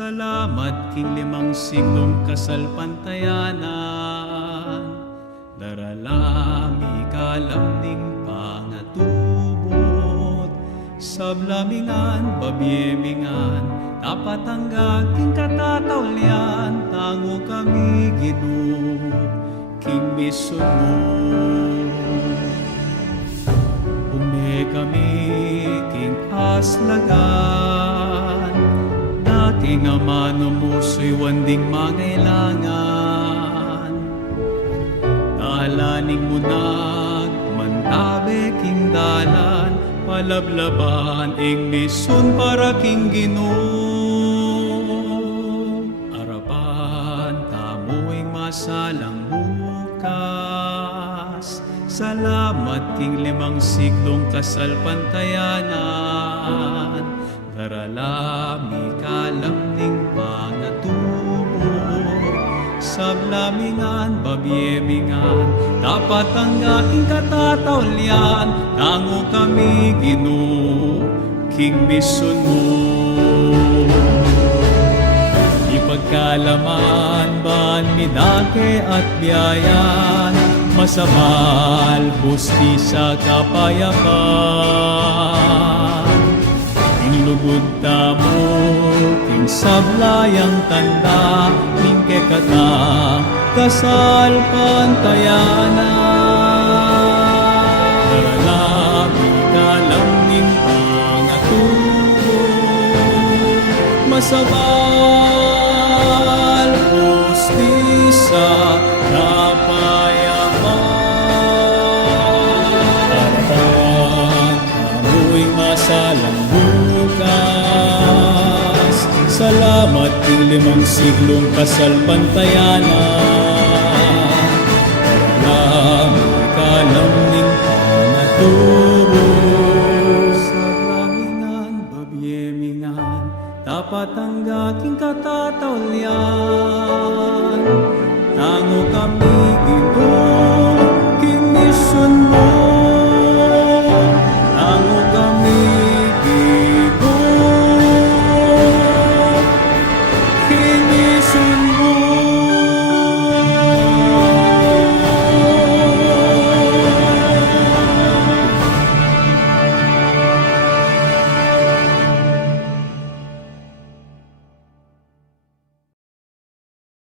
Salamat king limang siglong kasalpantayanan, daralami kalamning pangatubot, sablamingan, babyemingan, tapat hanggang king katatawlian, tango kami Ginoo, king misun mo. Ume kami king aslagan, dating amano mo so'y wanding mangailangan. Talaning mo nagmantabe king dalan, palablaban ing misun para king Ginoo. Arapan tamuing masalang bukas, salamat king limang siglong kasalpantayanan, daralami kalamning pangatubot, sablamingan, babyemingan, tapat ang aking katatawlian, tango kami Ginoo, king misun mo. Ipagkalaman ban midake at biyayan, masamal, hustisya, kapayapaan. King lugod tamo, king sablayang tanda, king kekata, kasalpantayanan. Daralami kalamning pangatubot, masabal, hustisya, kapayapaan. Harapan amoy masalang bukas, salamat king limang siglong kasalpantayanan, daralami kalamning pangatubot, sablamingan, babyemingan, tapat ang aking katatawlian, tango kami Ginoo, king misun mo.